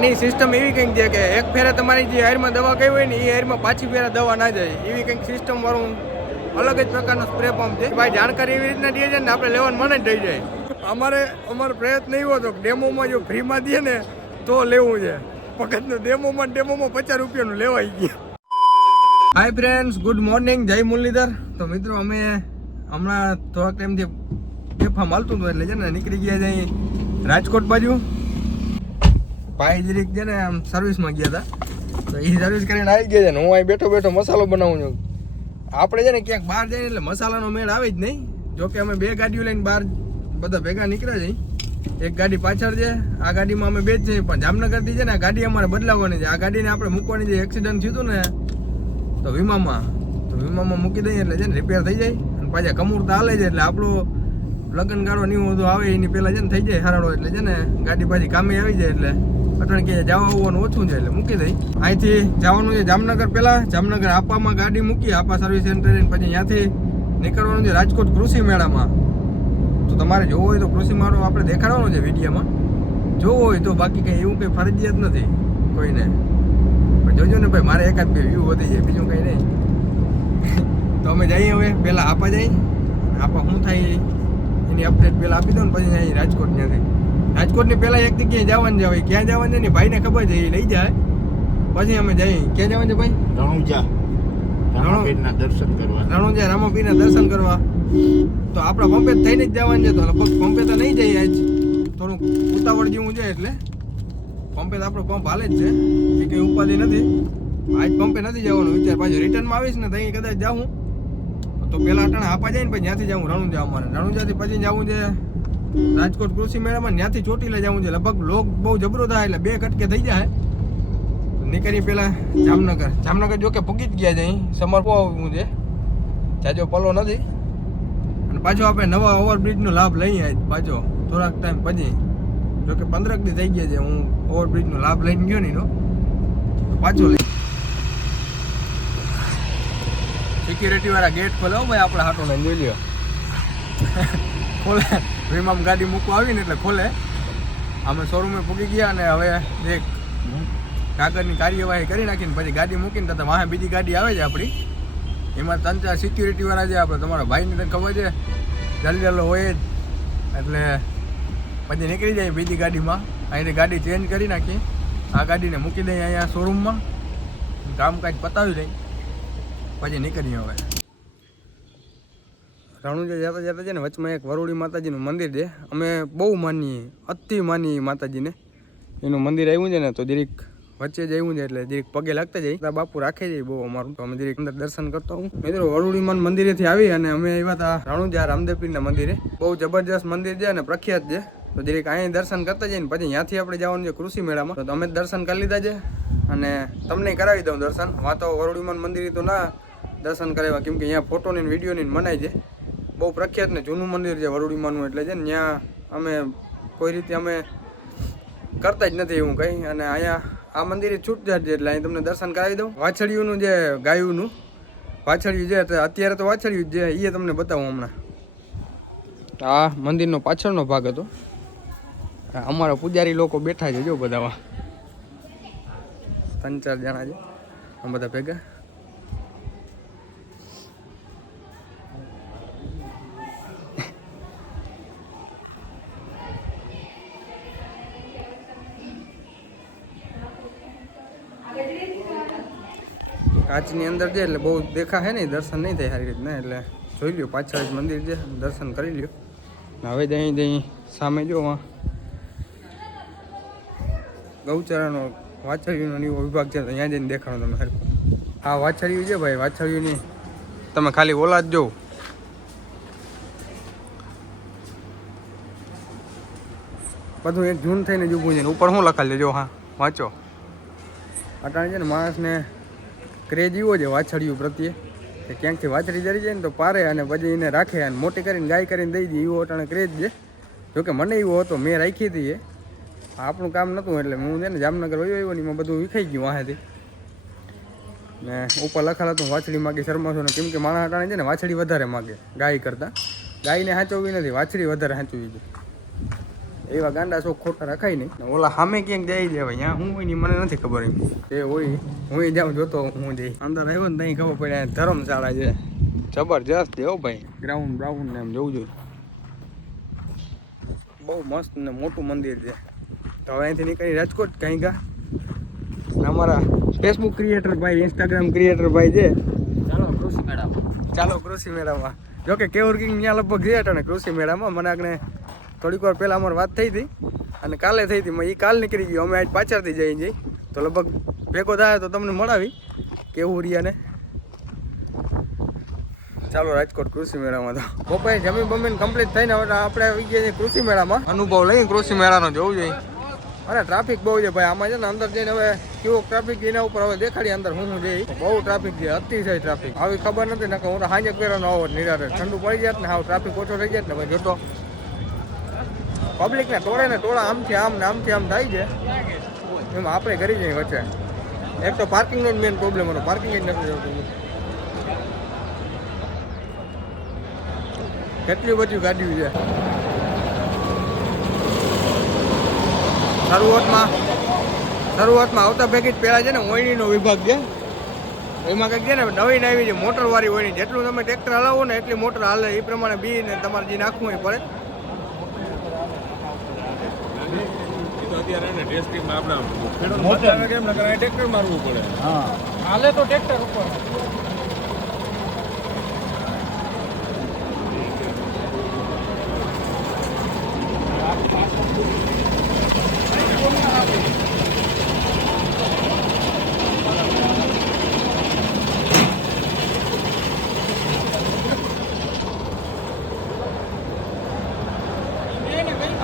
ની સિસ્ટમ એવી કંઈક છે કે એક ફેરે તમારી જે હેરમાં દવા કહી હોય ને એ હારમાં પાછી ફેરા દવા ના જાય. એવી કંઈક સિસ્ટમ વાળું અલગ જ પ્રકારનો સ્પ્રે પંપ છે. ભાઈ જાણકારી એવી રીતના દે છે ને આપણે લેવાનું મને જ થઈ જાય અમારે, અમારો પ્રયત્ન એવો હતો ડેમોમાં જો ફ્રીમાં દે ને તો લેવું છે. પગતનું ડેમોમાં ડેમોમાં પચાસ રૂપિયાનું લેવાઈ ગયા હાય ફ્રેન્ડ્સ ગુડ મોર્નિંગ જય મુરલીધર. તો મિત્રો અમે હમણાં થોડાક ટાઈમથી ફેફા માલતું હતું એટલે છે ને નીકળી ગયા છે રાજકોટ બાજુ. ભાઈ જરીક છે ને આમ સર્વિસમાં ગયા હતા. તો એ સર્વિસ કરીને આવી ગયા છે ને હું અહીં બેઠો બેઠો મસાલો બનાવું છું. આપણે છે ને ક્યાંક બહાર જઈએ એટલે મસાલાનો મેળ આવે જ નહીં. જોકે અમે બે ગાડીઓ લઈને બહાર બધા ભેગા નીકળ્યા જઈ એક ગાડી પાછળ છે, આ ગાડીમાં અમે બે જ છીએ. પણ જામનગરથી છે ને આ ગાડી અમારે બદલાવવાની છે. આ ગાડીને આપણે મૂકવાની છે એક્સિડન્ટ થયું હતું ને, તો વીમામાં તો વીમામાં મૂકી દઈએ એટલે છે ને રિપેર થઈ જાય. અને પાછા કમૂરતા હાલે છે એટલે આપણું લગ્ન ગાળો નહીં બધું આવે, એની પહેલાં છે ને થઈ જાય હરાડો એટલે છે ને ગાડી પાછી કામે આવી જાય એટલે. અટણ કે જવા આવવાનું ઓછું છે એટલે મૂકી દઈ. અહીંથી જવાનું છે જામનગર પહેલાં. જામનગર આપામાં ગાડી મૂકી, આપા સર્વિસ સેન્ટર પછી ત્યાંથી નીકળવાનું છે રાજકોટ કૃષિ મેળામાં. તો તમારે જોવો હોય તો કૃષિ મેળો આપણે દેખાડવાનો છે વિડીયોમાં. જોવો હોય તો બાકી કંઈ એવું કંઈ ફરજિયાત નથી કોઈને. પણ જોજો ને ભાઈ, મારે એકાદ બે વ્યૂ વધી જાય, બીજું કંઈ નહીં. તો અમે જઈએ હવે, પહેલાં આપા જઈએ આપા શું થાય, એની અપડેટ પહેલાં આપી દો ને પછી અહીં રાજકોટ ત્યાંથી. રાજકોટની પહેલાં એક જગ્યાએ જવાનું છે ક્યાં જવાનું છે ને ભાઈને ખબર છે એ લઈ જાય. પછી અમે જઈએ. ક્યાં જવાનું છે ભાઈ? રણુજા. રામાપીરના દર્શન કરવા. રણુજા રામાપીરના દર્શન કરવા. તો આપણા પંપે થઈને જ જવાનું છે તો લગભગ પંપે તો નહીં જઈએ આજ. થોડુંક ઉતાવળ જેવું છે એટલે. પંપે તો આપણો પંપ હાલે જ છે. એ કંઈ ઉપાધિ નથી. આજ પંપે નથી જવાનું. વિચાર પાછું રિટર્નમાં આવીશ ને ત્યાં કદાચ જાઉં. તો પેલા અટાણે આપા જાય ને પછી ત્યાંથી જવું રણુજા અમારે. રણુજાથી પછી જવું છે. રાજકોટ કૃષિ મેળામાં ત્યાંથી ચોટી લઈ જવું છે. લગભગ લોક બહુ જબરો થાય એટલે બે કટકે થઈ જાય. નીકળી પેલા જામનગર. જામનગર જો કે પૂગી જ ગયા છે અહીં. સમર આવવું છે. જાજો પલો નથી. અને પાછો આપણે નવા ઓવરબ્રિજનો લાભ લઈએ પાછો. થોડાક ટાઈમ પછી. જો કે પંદરક દી થઈ ગયા છે. હું ઓવરબ્રિજનો લાભ લઈને ગયો નહીં પાછો લઈ. સિક્યુરિટી વાળા ગેટ ખોલાવો હો ભાઈ, આપણે હાટો લઈને જોઈ લ્યો. ખોલે. વીમામ ગાડી મૂકવા આવી ને એટલે ખોલે. અમે શોરૂમે પૂગી ગયા અને હવે એક કાગળની કાર્યવાહી કરી નાખીને પછી ગાડી મૂકીને તો વાહે બીજી ગાડી આવે છે આપણી. એમાં ત્રણ ચાર સિક્યુરિટી વાળા છે, આપણે તમારા ભાઈને તને ખબર છે. જલ્દી જલ્દી હોય જ. એટલે પછી નીકળી જાય બીજી ગાડીમાં. અહીંથી ગાડી ચેન્જ કરી નાખી. આ ગાડીને મૂકી દઈએ અહીંયા શોરૂમમાં કામકાજ પતાવી લઈ પછી નીકળીએ હવે. રણુજા જતા જતા છે ને વચમાં એક વરુડી માતાજીનું મંદિર છે. અમે બહુ માનીએ, અતિ માનીએ માતાજીને. એનું મંદિર આવ્યું છે ને તો જરીક વચ્ચે જ આવ્યું છે એટલે જરીક પગે લાગતા જાય. બાપુ રાખે છે બહુ અમારું. તો અમે જરીક અંદર દર્શન કરતા હું મિત્રો વરુડીમાન મંદિરેથી આવી અને અમે આવ્યા હતા રાણુજા રામદેવપીરના મંદિરે. બહુ જબરજસ્ત મંદિર છે અને પ્રખ્યાત છે. તો જરીક અહીં દર્શન કરતા જઈએ ને પછી ત્યાંથી આપણે જવાનું છે કૃષિ મેળામાં. તો અમે દર્શન કરી લીધા છે અને તમને કરાવી દઉં દર્શન. વાતો વરુડીમાન મંદિર તો ના દર્શન કરાવ્યા, કેમ કે અહીંયા ફોટોની વિડીયોની મનાય છે. બહુ પ્રખ્યાત ને જૂનું મંદિર છે વરુડીમાનું એટલે છે ને ત્યાં અમે કોઈ રીતે અમે કરતા જ નથી એવું કંઈ. અને અહીંયા આ મંદિરે છૂટજાટ છે એટલે અહીં તમને દર્શન કરાવી દઉં. વાછળિયુંનું જે ગાયુંનું વાછળિયું છે અત્યારે તો વાછળિયું જ છે એ તમને બતાવું હમણાં. આ મંદિરનો પાછળનો ભાગ હતો. અમારા પૂજારી લોકો બેઠા છે જો બધામાં. ત્રણ ચાર જણા છે. આ બધા ભેગા. કાચની અંદર છે એટલે બહુ દેખા હે નહીં દર્શન નહીં થાય સારી રીતના, એટલે જોઈ લ્યો, પાછળ જ મંદિર છે, દર્શન કરી લ્યો. હવે અહીં જઈ સામે જો ગૌચરાનો વાછળીનો એવો વિભાગ છે ત્યાં જઈને દેખાડો તમે સરખું આ વાછળિયું છે ભાઈ વાછળિયુંની તમે ખાલી ઓલા જ બધું એક જૂન થઈને જ ઊભું છે ઉપર શું લખાયેલું લેજો, હા, વાંચો. અટાણે છે ને, માણસને ક્રેજ એવો છે વાછળિયું પ્રત્યે. કે ક્યાંકથી વાછળી જરી જાય ને તો પારે અને પછી એને રાખે અને મોટી કરીને, ગાય કરીને દઈ દે. એવો અટાણે ક્રેજ છે. જોકે મને એવો હતો, મેં રાખી હતી એ. આપણું કામ નહોતું એટલે હું છે ને જામનગર વયો આવ્યો ને એમાં બધું વિખાઈ ગયું વાહેથી ને ઉપર લખાલ હતું વાછળી માગી, શરમાશો ને. કેમ કે માણસ અટાણે છે ને વાછળી વધારે માગે ગાય કરતાં. ગાયને સાચવવી નથી વાછળી વધારે સાચવવી છે. એવા ગાંડા શોખ ખોટા રખાય નહીં. ઓલા સામે ક્યાંક જઈ જાય ત્યાં હું હોય મને નથી ખબર એ હોય હું જાઉં જોતો હું જઈ અંદર આવ્યો ને ત્યાં ખબર પડે ધર્મશાળા છે. જબરજસ્ત છે હો ભાઈ. ગ્રાઉન્ડ બ્રાઉન્ડ ને એમ જોવું જોઈએ. બહુ મસ્ત ને મોટું મંદિર છે. તો હવે અહીંથી નીકળી રાજકોટ કંઈ ગા? અમારા ફેસબુક ક્રિએટર ભાઈ ઇન્સ્ટાગ્રામ ક્રિએટર ભાઈ છે. ચાલો કૃષિ મેળામાં. ચાલો કૃષિ મેળામાં. જો કે કેવર કિંગ ત્યાં લગભગ ગયા હતા ને કૃષિ મેળામાં. મને આગળ થોડીક વાર પહેલાં અમારી વાત થઈ હતી અને કાલે થઈ હતી એ કાલ નીકળી ગયો. અમે આજ પાછળથી જઈ જઈ. તો લગભગ ભેગો થાય તો તમને મળાવી કેવું રિયાને ચાલો, રાજકોટ કૃષિ મેળામાં તો. બપોરે જમીન બમીન કમ્પ્લીટ થઈને હવે આપણે આવી ગયા છીએ કૃષિ મેળામાં. અનુભવ લઈ કૃષિ મેળાનો જોવું જોઈએ. અરે ટ્રાફિક બહુ છે ભાઈ. આમાં છે ને અંદર જઈને હવે કેવો ટ્રાફિક એના ઉપર હવે દેખાડી અંદર હું હું જઈ. બહુ ટ્રાફિક છે, અતિશય ટ્રાફિક આવી ખબર નથી ને કે હું તો હાજે પહેરવાનો આવો નિરાતે. ઠંડુ પડી જાય ને હાવ ટ્રાફિક ઓછો થઈ જાય ને ભાઈ, જોતો. પબ્લિક ને ટોળે ને ટોળા આમથી આમ ને આમથી આમ થાય છે. એમ આપણે કરી જઈએ વચ્ચે. એક તો પાર્કિંગનો જ મેઇન પ્રોબ્લેમ હતો. પાર્કિંગ જ નથી જતું કેટલી બધી ગાડીઓ છે. શરૂઆતમાં શરૂઆતમાં આવતા ભેગી જ પહેલાં છે ને ઓયણીનો વિભાગ છે. એમાં કંઈક છે ને નવી આવી જે મોટરવાળી ઓયણી. જેટલું તમે ટ્રેક્ટર હલાવો ને એટલી મોટર હાલે. એ પ્રમાણે બી ને તમારે જે નાખવું હોય પડે. હાલે તો ટ્રેક્ટર ઉપર.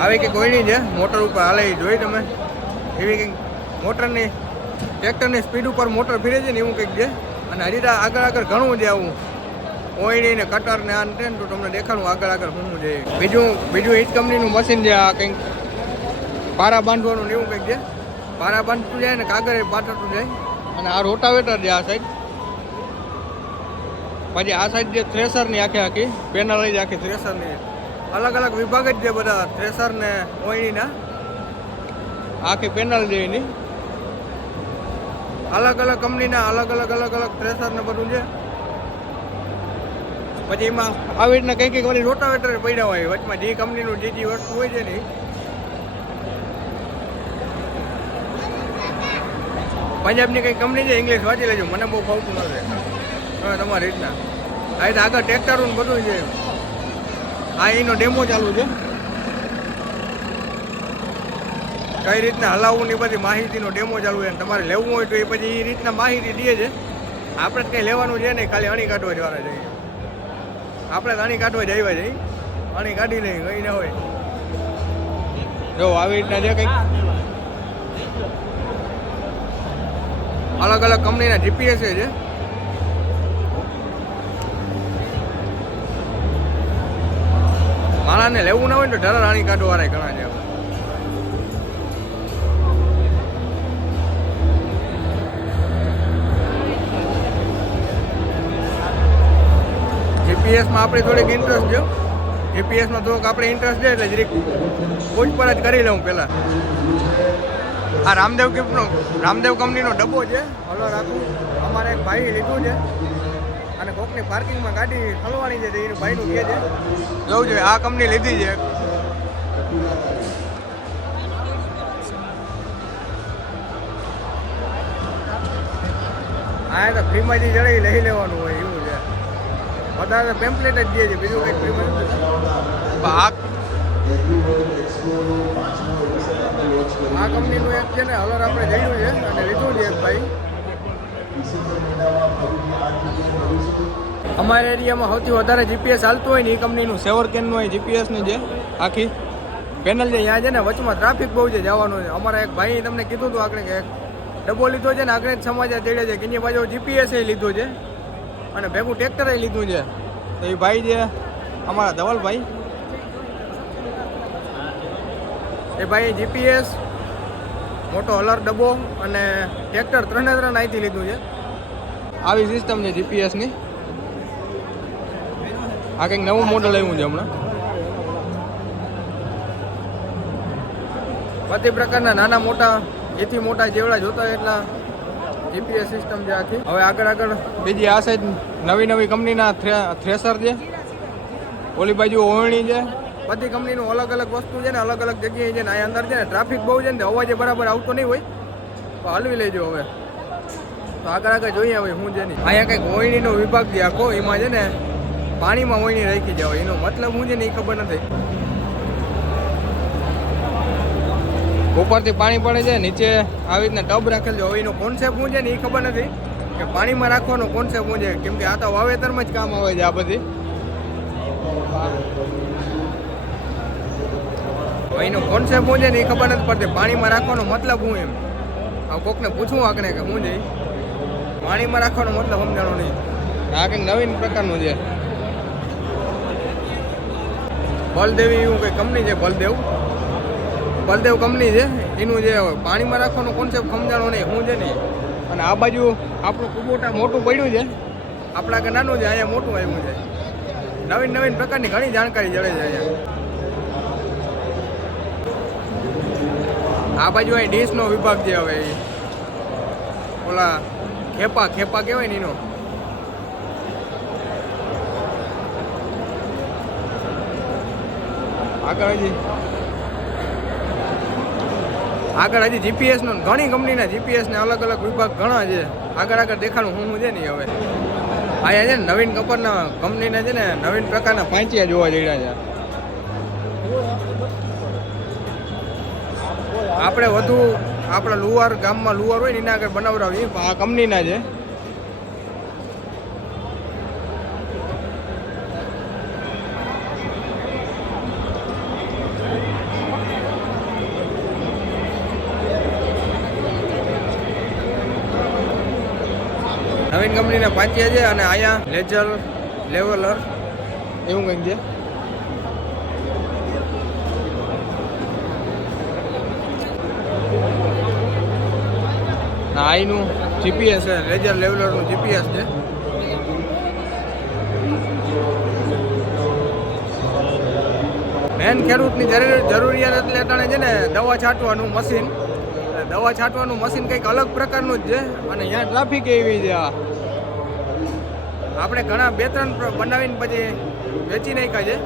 આવી કંઈક ઓયણી છે? મોટર ઉપર હાલે જોઈ તમે. એવી કંઈક મોટરની, ટ્રેક્ટરની સ્પીડ ઉપર મોટર ફીરે છે ને એવું કંઈક છે? અને હજી આગળ આગળ ઘણું છે આવું. ઓયણી ને કટર ને આ ને તો તમને દેખાડું આગળ આગળ ઘણું છે. બીજું બીજું ઈટ કંપનીનું મશીન છે આ કંઈક. પારા બાંધવાનું ને એવું કંઈક છે. પારા બાંધતું જાય ને કાગળ પાટતું જાય. અને આ રોટાવેટર છે આ સાઈડ પછી આ સાઈડ જે થ્રેસરની આખી આખી પેનલ જ આખી થ્રેસરની અલગ અલગ વિભાગ જ છે બધા થ્રેસર ને ઓઈણીના આખી પેનલ એની. અલગ અલગ કંપનીના અલગ અલગ અલગ અલગ થ્રેસર ને બધું છે. પછી એમાં આવી રીતના કંઈક કંઈક ઓલી રોટાવેટર પડ્યા હોય. વચમાં જે કંપનીનું જે જે વસ્તુ હોય છે ને પંજાબની કંઈ કંપની છે ઇંગ્લિશ વાંચી લેજો. મને બહુ ફાવતું નથી. તમારી રીતના. આ રીતે આગળ ટ્રેક્ટરો બધું છે. આ એનો ડેમો ચાલુ છે. કઈ રીતના હલાવવું ને બધી માહિતીનો ડેમો ચાલુ છે તમારે લેવું હોય તો એ પછી એ રીતના માહિતી દે છે. આપણે જ કંઈ લેવાનું છે નહીં, ખાલી અણી કાઢવા જવાના જઈએ આપણે તો અણી કાઢવા જ આવ્યા જઈએ અણી કાઢી નહીં કઈ ના હોય. જો, આવી રીતના છે કંઈક અલગ અલગ કંપનીના જીપીએસ છે. માણસને લેવું ના હોય ને ઢરા રાણી કાઢવા વાળા ઘણા છે જીપીએસમાં આપણે થોડીક ઇન્ટરેસ્ટ છે. જીપીએસમાં થોડોક આપણે ઇન્ટરેસ્ટ છે એટલે જરીક જ કરી લઉં પહેલાં. આ રામદેવ ગિફ્ટનો રામદેવ કંપનીનો ડબ્બો છે. હલો રાખું. અમારે એક ભાઈ લીધું છે. અને કોકની પાર્કિંગમાં ગાડી હલવાની છે એનું ભાઈનું કે છે. જોવું જોઈએ આ કંપની લીધી છે. હા તો ફ્રીમાંથી જડાઈ લઈ લેવાનું હોય એવું છે. વધારે પેમ્પલેટ જ દે છે બીજું કંઈક ફ્રીમાં આ આ કંપનીનું એક છે ને હલર આપણે જઈયું છે અને લીધું છે એક ભાઈ. અમારા એરિયામાં સૌથી વધારે જીપીએસ હાલતું હોય ને એ કંપનીનું. સેવર કેનનું હોય જીપીએસની છે આખી પેનલ છે ત્યાં છે ને, વચમાં ટ્રાફિક બહુ છે, જવાનું છે. અમારા એક ભાઈ તમને કીધું હતું આગળ કે એક ડબ્બો લીધો છે ને આગળ જ સમાચાર ચડે છે કે એની બાજુ જીપીએસ લીધું છે. અને ભેગું ટ્રેક્ટરે લીધું છે. તો એ ભાઈ છે અમારા ધવલભાઈ, એ ભાઈ જીપીએસ મોટો હલર ડબ્બો અને ટ્રેક્ટર ત્રણે ત્રણ અહીંથી લીધું છે. આવી સિસ્ટમ છે જીપીએસની આ કંઈક નવું મોડલ આવ્યું છે હમણાં. બધી પ્રકારના નાના મોટા એથી મોટા જેવડા જોતા એટલા જીપીએસ સિસ્ટમ છે આખી. હવે આગળ આગળ બીજી આ સાઈડ નવી નવી કંપનીના થ્રેસર છે. ઓલી બાજુ ઓવણી છે. બધી કંપનીનું અલગ અલગ વસ્તુ છે ને અલગ અલગ જગ્યાએ છે ને આ અંદર છે ને ટ્રાફિક બહુ છે ને અવાજે બરાબર આવતો નહીં હોય. તો હલવી લેજો હવે. તો આગળ આગળ જોઈએ હવે શું છે નહીં અહીંયા કંઈક ઓવણીનો વિભાગ છે આખો એમાં છે ને પાણીમાં ઓયણી રાખી જાઓ એનો મતલબ હું છે ને એ ખબર નથી. ઉપરથી પાણી પડે છે, નીચે આવી રીતના ટબ રાખેલ છે. હવે એનો કોન્સેપ્ટ હું છે ને એ ખબર નથી કે પાણીમાં રાખવાનો કોન્સેપ્ટ હું છે. કેમ કે આ તો વાવેતરમાં જ કામ આવે છે આ બધી. એનો કોન્સેપ્ટ હું છે ને એ ખબર નથી પડતી. પાણીમાં રાખવાનો મતલબ હું એમ. આ કોકને પૂછવું આકણે કે હું છે પાણીમાં રાખવાનો મતલબ સમજાણો નહીં. આ કંઈક નવીન પ્રકારનું છે. બલદેવી એવું કંઈ કંપની છે બલદેવ બલદેવ કંપની છે? એનું જે પાણીમાં રાખવાનો કોન્સેપ્ટ સમજાણો નહીં શું છે ને, અને આ બાજુ આપણું કુબોટા મોટું પડ્યું છે. આપણા કે નાનું છે, અહીંયા મોટું આવ્યું છે. નવીન નવીન પ્રકારની ઘણી જાણકારી જળે છે અહીંયા. આ બાજુ અહીં ડીશનો વિભાગ છે હવે. ઓલા ખેપા ખેપા કહેવાય ને એનો. આગળ હજી. આગળ હજી જીપીએસ નો, ઘણી કંપનીના જીપીએસ ને અલગ અલગ વિભાગ ઘણા છે. આગળ આગળ દેખાડું, હું છે ને હવે. અહીંયા છે ને નવીન કપરના કંપનીના છે ને, નવીન પ્રકારના પાંચિયા જોવા જઈ રહ્યા છે. આપણે વધુ આપણા લુવાર ગામમાં લુવાર હોય ને, એના આગળ બનાવડાવીએ. આ કંપનીના છે. નવીન કંપનીના પાંચિયા છે અને અહીંયા લેજર લેવલર એવું કંઈક છે. આઈનું જીપીએસ છે લેજર લેવલરનું જીપીએસ છે. મેન ખેડૂતની જરૂર જરૂરિયાત એટલે અટાણે છે ને, દવા છાંટવાનું મશીન દવા છાંટવાનું મશીન કંઈક અલગ પ્રકારનું જ છે, અને અહીંયા ટ્રાફિક એવી છે આ. આપણે ઘણા બે ત્રણ બનાવીને પછી વેચી નાખ્યા છે.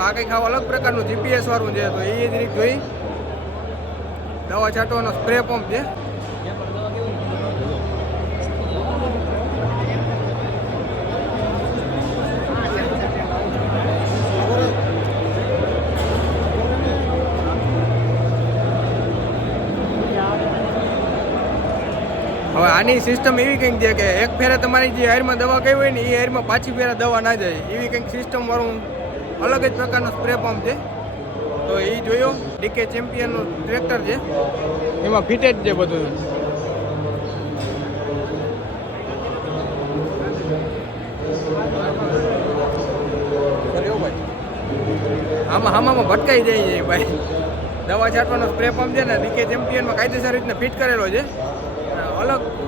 આ કંઈક આવું અલગ પ્રકારનું જીપીએસ વાળું છે તો એ જ રીત જોઈ. દવા છાંટવાનો સ્પ્રે પંપ છે. આની સિસ્ટમ એવી કંઈક છે કે એક ફેરે તમારી જે હારમાં દવા ગઈ હોય ને એ હારમાં પાછી ફેરે દવા ના જાય. એવી કંઈક સિસ્ટમ વાળું અલગ જ પ્રકારનો સ્પ્રે પંપ છે. તો એ જોયો. ડીકે ચેમ્પિયનનું ટ્રેક્ટર છે. એમાં ફિટેડ છે બધું. આમાં હામામાં ભટકાઈ જાય છે ભાઈ. દવા છાંટવાનો સ્પ્રે પંપ છે ને ડીકે ચેમ્પિયનમાં કાયદેસર રીતના ફિટ કરેલો છે.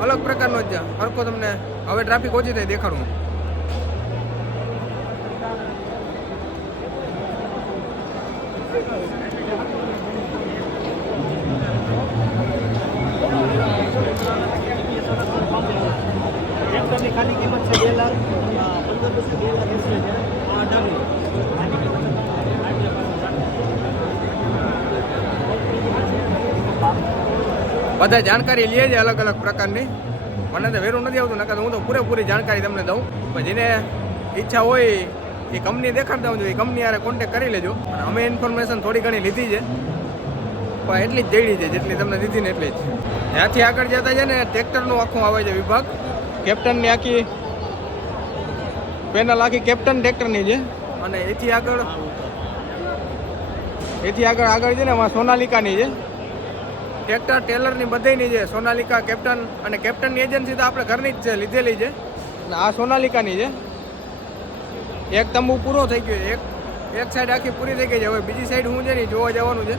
અલગ પ્રકારનો જ છે હરકો તમને હવે ટ્રાફિક ઓછી થાય દેખાડું. ટ્રેક્ટરની ખાલી કિંમત છે બે લાખ પંદર પછી બે લાખ એસી હજાર આ ડાબી બધા જાણકારી લે છે અલગ અલગ પ્રકારની. મને તો વેરું નથી આવતું, નકર હું તો પૂરેપૂરી જાણકારી તમને દઉં. પણ જેને ઈચ્છા હોય એ કંપની દેખાડતા હું એ કંપની યારે કોન્ટેક કરી લેજો. અને અમે ઇન્ફોર્મેશન થોડી ઘણી લીધી છે. પણ એટલી જ જઈડી છે, જેટલી તમને દીધી ને એટલી જ. ત્યાંથી આગળ જતા છે ને ટ્રેક્ટરનું આખું આવે છે વિભાગ. કેપ્ટનની આખી પેનલ આખી કેપ્ટન ટ્રેક્ટરની છે. અને એથી આગળ એથી આગળ આગળ છે ને એમાં સોનાલિકાની છે. ટ્રેક્ટર, ટેલરની બધીની છે સોનાલિકા કેપ્ટન અને કેપ્ટનની એજન્સી તો આપણે ઘરની જ છે, લીધેલી છે. અને આ સોનાલિકાની છે. એક તંબુ પૂરો થઈ ગયો એક એક સાઈડ આખી પૂરી થઈ ગઈ છે. હવે બીજી સાઈડ હું છે ને જોવા જવાનું છે.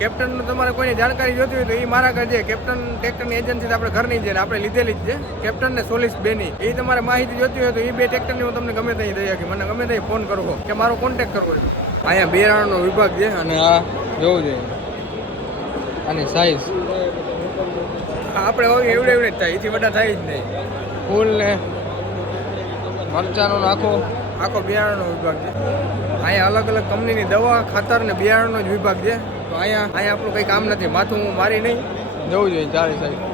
કેપ્ટનનું તમારે કોઈની જાણકારી જોતી હોય તો એ મારા ઘર છે કેપ્ટન, ટ્રેક્ટરની એજન્સી તો આપણે ઘરની છે આપણે લીધેલી જ છે. કેપ્ટન ને સોલિસ બેની. એ તમારે માહિતી જોતી હોય તો એ બે ટ્રેક્ટરની હું તમને ગમે ત્યાં દઈ મને ગમે ત્યાં ફોન કરવો કે મારો કોન્ટેક્ટ કરવો છે. અહીંયા બિયારણનો વિભાગ છે અને આ જોવું જોઈએ. આની સાઈઝ આપણે હોય એવડે એવડે જ થાય એથી બધા થાય જ નહીં. ફૂલ ને મરચાનો આખો. આખો બિયારણનો વિભાગ છે. અહીંયા અલગ અલગ કંપનીની દવા ખાતર ને બિયારણનો જ વિભાગ છે. તો અહીંયા અહીંયા આપણું કંઈ કામ નથી. માથું હું મારી નહીં. જવું જોઈએ ચારે સાઈડ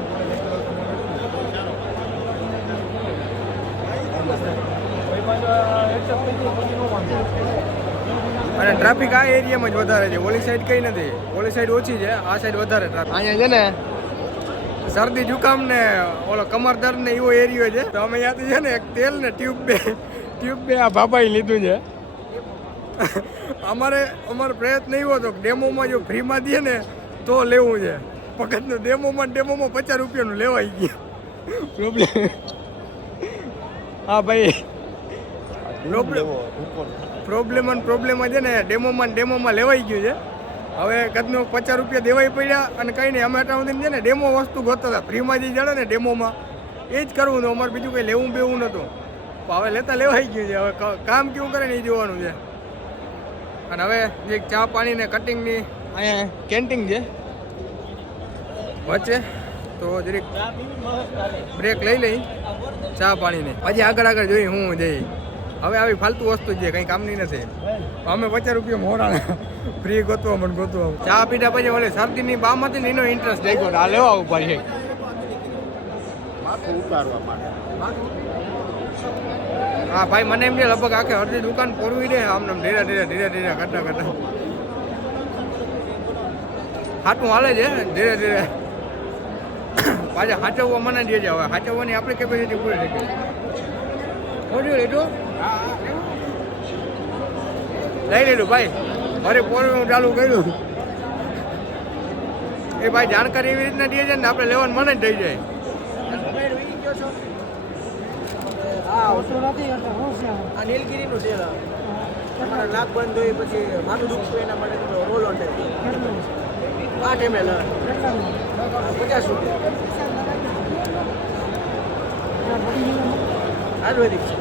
અને ટ્રાફિક આ એરિયામાં જ વધારે છે. ઓલી સાઈડ કઈ નથી. ઓલી સાઈડ ઓછી છે. આ સાઈડ વધારે ટ્રાફિક અહીંયા છે ને? શરદી જુકામ ને ઓલો કમર દર્દ ને એવો એરિયો છે. તો અમે ત્યાંથી છે ને એક તેલ ને ટ્યુબ બે ટ્યુબ બે આ બાબાએ લીધું છે. અમારે અમારો પ્રયત્ન એવો હતો ડેમોમાં જો ફ્રીમાં દે ને તો લેવું છે. પગતનું ડેમોમાં ડેમોમાં પચાસ રૂપિયાનું લેવાઈ ગયા પ્રોબ્લેમ હા ભાઈ. પ્રોબ્લેમ પ્રોબ્લેમ અને પ્રોબ્લેમ છે ને ડેમોમાં ડેમોમાં લેવાઈ ગયું છે. હવે કદનું પચાસ રૂપિયા દેવાઈ પડ્યા અને કંઈ નહીં, અમે ત્યાં સુધી છે ને ડેમો વસ્તુ ગોતતા હતા. ફ્રીમાં જે જડે ને ડેમોમાં એ જ કરવું હતું, અમારે બીજું કંઈ લેવું બેવું નહોતું. હવે લેતા લેવાઈ ગયું છે. હવે કામ કેવું કરે ને એ જોવાનું છે. અને હવે જે ચા પાણી ને કટિંગની અહીંયા કેન્ટીન છે. વચ્ચે તો જરીક બ્રેક લઈ લઈ ચા પાણીને. પછી આગળ આગળ જોઈ હું જઈ. હવે આવી ફાલતુ વસ્તુ જ છે કંઈ કામની નથી. અમે પચાસ રૂપિયા મોડા ફ્રી ગોતવા મને ગોતવા. ચા પીધા પછી ઓલે શરદીની બામ હતી ને એનો ઇન્ટરેસ્ટ દેખો આ લેવા આવું છે. હા ભાઈ મને એમ છે લગભગ આખે અડધી દુકાન પોરવી દે આમ ધીરે ધીરે ધીરે ધીરે કરતા કરતા હાટું હાલે છે ધીરે ધીરે. પાછા હાચવવા મને દે છે હવે હાચવવાની આપણી કેપેસિટી પૂરી થઈ ગઈ. મોડ્યું લીધું? લઈ લીધું ભાઈ. ફરી પોરવું ચાલુ કર્યું. એ ભાઈ જાણકારી એવી રીતના દે છે ને આપણે લેવાનું મને થઈ જાય. નીલગીરીનું તેલ. નાક બંધ હોય પછી માથું દુખતું એના માટે રોલ ઓન આઠ એમએલ પચાસ રૂપિયા. આયુર્વેદિક છે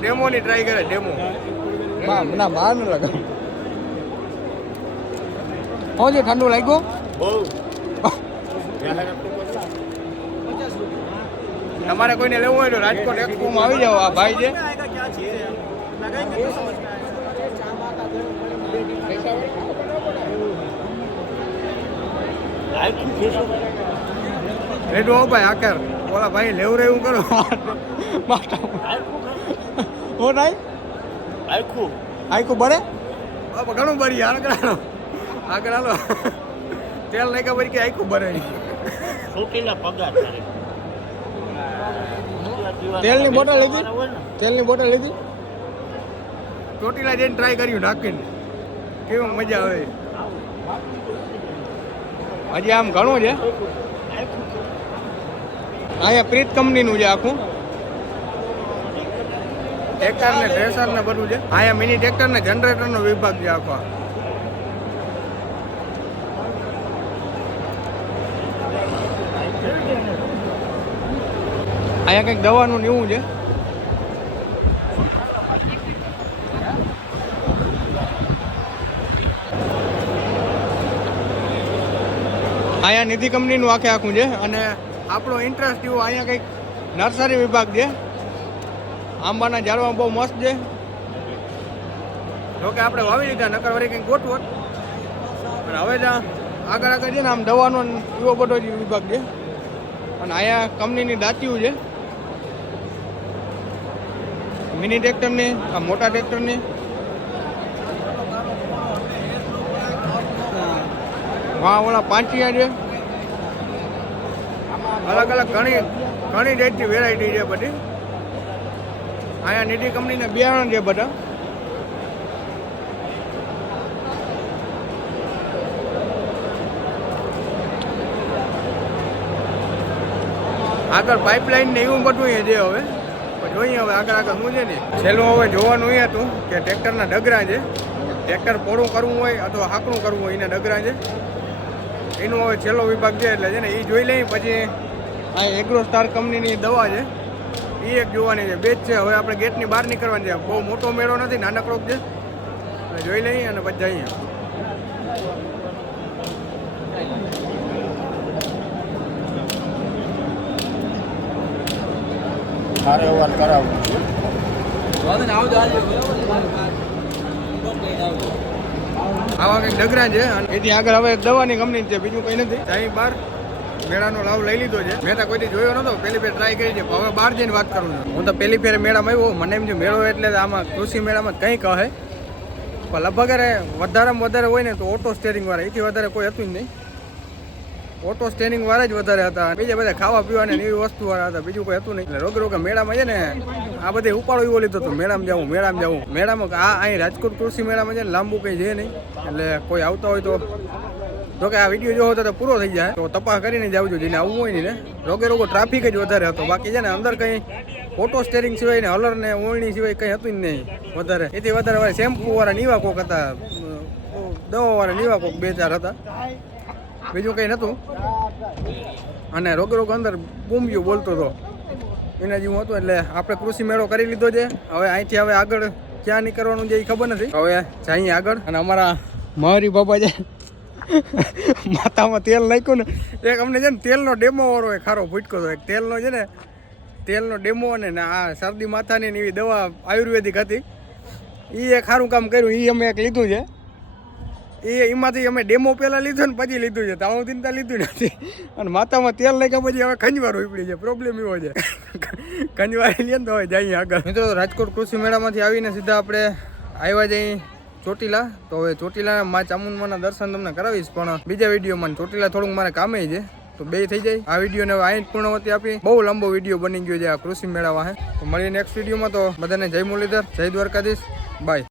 ડેમો ની ટ્રાય કરે ડેમો. ના બહાર ન લગાવ. હું ઠંડુ લાગ્યું. બહુ. તમારે કોઈને લેવું હોય તો રાજકોટ એક્સપોમાં આવી જાઓ. આ ભાઈ છે. રેડો હો ભાઈ આકર ઓલા ભાઈ લેવું રહેવું કરો. હો નહીં આખું આખું બરે ઘણું બરી આગળ હાલો તેલ નાખ્યા પછી કે આખું બરે. છૂટીના પગાર તેલની બોટલ લીધી? તેલની બોટલ લીધી? ચોટીલા જઈને ટ્રાય કર્યું નાખીને કેવું મજા આવે. હજી આમ ઘણું છે. અહીંયા પ્રીત કંપનીનું છે આખું. ટ્રેક્ટર ને થ્રેસર ને બધું છે. અહીંયા મિની ટ્રેક્ટર ને જનરેટર નો વિભાગ છે આખો. અહીંયા કંઈક દવાનું એવું છે. અહીંયા નિધિ કંપનીનું આખે આખું છે અને આપણો ઇન્ટરેસ્ટ એવો અહીંયા કંઈક નર્સરી વિભાગ છે. આંબાના ઝાડવા બહુ મસ્ત છે. જોકે આપણે વાવી લીધા, નકર વળી કંઈક ગોઠવત પણ હવે આગળ આગળ છે ને આમ દવાનો એવો બધો જ વિભાગ છે. અને અહીંયા કંપનીની દાંતીઓ છે. મિની ટ્રેક્ટરને, આ મોટા ટ્રેક્ટરને? વાળા ઓલા પાંચિયા છે. અલગ અલગ ઘણી ઘણી જાતની વેરાયટી છે બધી. અહીંયા નીટી કંપનીના બિયારણ છે બધા. આગળ પાઇપલાઇન ને એવું બધું છે હવે. જોઈએ હવે આગળ આગળ શું છે ને, છેલ્લું હવે જોવાનું એ હતું કે ટ્રેક્ટરના ડગરા છે. ટ્રેક્ટર પોળું કરવું હોય અથવા હાંકણું કરવું હોય એના ડગરા છે. એનો હવે છેલ્લો વિભાગ છે એટલે છે ને એ જોઈ લઈએ પછી આ એગ્રો સ્ટાર કંપનીની દવા છે. એ એક જોવાની છે, બે જ છે. હવે આપણે ગેટની બહાર નીકળવાની છે. બહુ મોટો મેળો નથી, નાનકડો છે. જોઈ લઈએ અને પછી જઈએ. સારો અવાજ કરાવું. આવા કંઈક ડગરા છે અને એથી આગળ હવે દવાની કંપની છે, બીજું કંઈ નથી. અહીં બહાર મેળાનો લાભ લઈ લીધો છે. મેં તો કોઈથી જોયો નતો પહેલી ફેર ટ્રાય કરી છે. હવે બહાર જઈને વાત કરું છું. હું તો પહેલી ફેર મેળામાં આવ્યો મને એમ જે મેળો એટલે આમાં કૃષિ મેળામાં કંઈ કહે. પણ લગભગ વધારેમાં વધારે હોય ને તો ઓટો સ્ટેરિંગ વાળા, એથી વધારે કોઈ હતું જ નહીં. ઓટો સ્ટેન્ડિંગ વાળા જ વધારે હતા. બીજા બધા ખાવા પીવાની એવી વસ્તુ વાળા હતા. બીજું કોઈ હતું નહીં. એટલે રોગે રોગે મેળામાં છે ને, આ બધે ઉપાડો એવો લીધો હતો. મેળામાં જવું મેળામાં જવું મેળામાં આ અહીં રાજકોટ કૃષિ મેળામાં છે ને લાંબુ કંઈ છે નહીં. એટલે કોઈ આવતા હોય તો, જો કે આ વીડિયો જોવો તો પૂરો થઈ જાય. તો તપાસ કરીને જ આવજો. જેને આવવું હોય ને રોગે રોગો ટ્રાફિક જ વધારે હતો. બાકી છે ને અંદર કંઈ ઓટો સ્ટેરિંગ સિવાય ને હલર ને ઓળણી સિવાય કંઈ હતું જ નહીં વધારે. એથી વધારે શેમ્પુ વાળા નીવા કોક હતા. દવા વાળા નીવા કોક બે ચાર હતા. બીજું કંઈ નહોતું. અને રોગ રોગ અંદર બૂમ્યું બોલતો હતો એના જેવું હતું એટલે આપણે કૃષિ મેળો કરી લીધો છે. હવે અહીંથી હવે આગળ ક્યાં નીકળવાનું છે એ ખબર નથી. હવે જઈએ આગળ. અને અમારા મહારી બાબા છે માથામાં તેલ નાખ્યું ને. એક અમને છે ને તેલનો ડેમો વાળો એ ખારો ભૂટકો હતો. એક તેલનો છે ને, તેલનો ડેમો અને આ શરદી માથાની એવી દવા આયુર્વેદિક હતી. એ ખારું કામ કર્યું એ અમે એક લીધું છે. એ એમાંથી અમે ડેમો પહેલાં લીધો ને પછી લીધું છે. તાવ ચિંતા લીધું નથી. અને માથામાં તેલ નાખ્યા પછી હવે ખંજવાર ઉપડી છે પ્રોબ્લેમ એવો છે. ખંજવારી લે ને તો હવે જઈએ આગળ. મિત્રો, રાજકોટ કૃષિ મેળામાંથી આવીને સીધા આપણે આવ્યા જઈએ ચોટીલા. તો હવે ચોટીલા મા ચામુંડમાના દર્શન તમને કરાવીશ, પણ બીજા વિડીયોમાં ચોટીલા થોડુંક મારે કામે છે. તો બે થઈ જાય. આ વિડીયોને અહીં પૂર્ણવતી આપી. બહુ લાંબો વીડિયો બની ગયો છે આ કૃષિ મેળામાં તો મળીએ નેક્સ્ટ વિડીયોમાં તો બધાને જય મુરલીધર, જય દ્વારકાધીશ. બાય